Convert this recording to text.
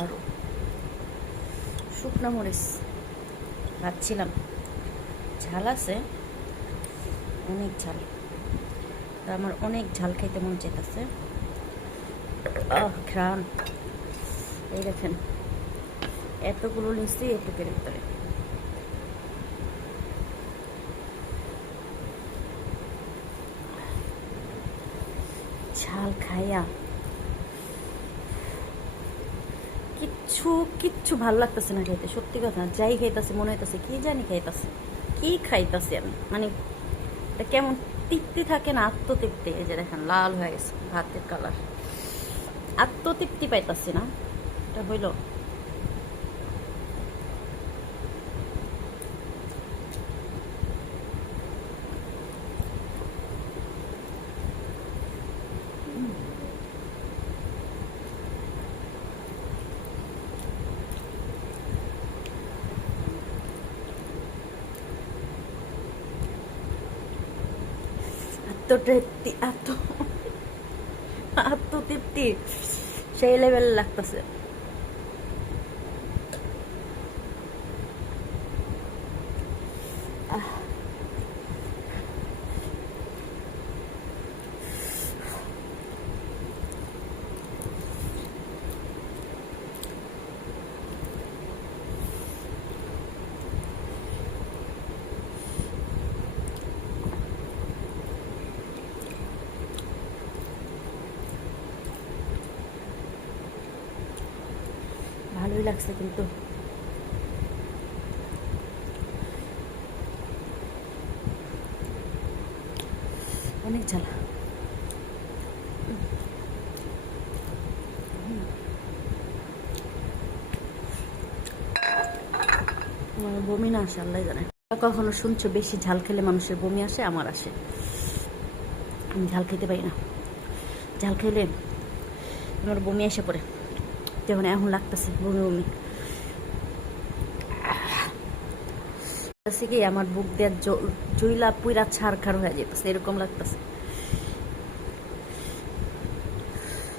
আরো শুকনো মরিচ ভাবছিলাম ঝাল আছে, অনেক ঝাল। আমার অনেক ঝাল খাইতে মন চাইতেছে। ঘ্রাণ, এই দেখেন এতগুলো নিচ্ছি এটুকের ভিতরে। ঝাল খাইয়া কিচ্ছু কিচ্ছু ভালো লাগতেছে না খাইতে, সত্যি কথা। যাই খাইতেছে মনে হইতেছে কি জানি খাইতেছে, কি খাইতেছি আমি। মানে এটা কেমন তৃপ্তি থাকে না, আত্মতৃপ্তি। এই যে দেখেন লাল হয়ে গেছে ভাতের কালার, আত্মতৃপ্তি পাইতাছি না। এটা হইল আত্মতৃপ্তি, আত্মতৃপ্তি সেই লেভেল লাগতেছে। ভালোই লাগছে কিন্তু অনেক ঝাল। আমার বমি না আসে আল্লাহ জানে। কখনো শুনছো বেশি ঝাল খেলে মানুষের বমি আসে? আমার আসে। আমি ঝাল খেতে পারি না, ঝাল খেলে আমার বমি এসে পড়ে। যেমন এখন লাগতেছে বমি বমি কি, আমার বুক দিয়ে জইলা পুইরা ছাড় খাড় হয়ে যেতেছে, এরকম লাগতেছে।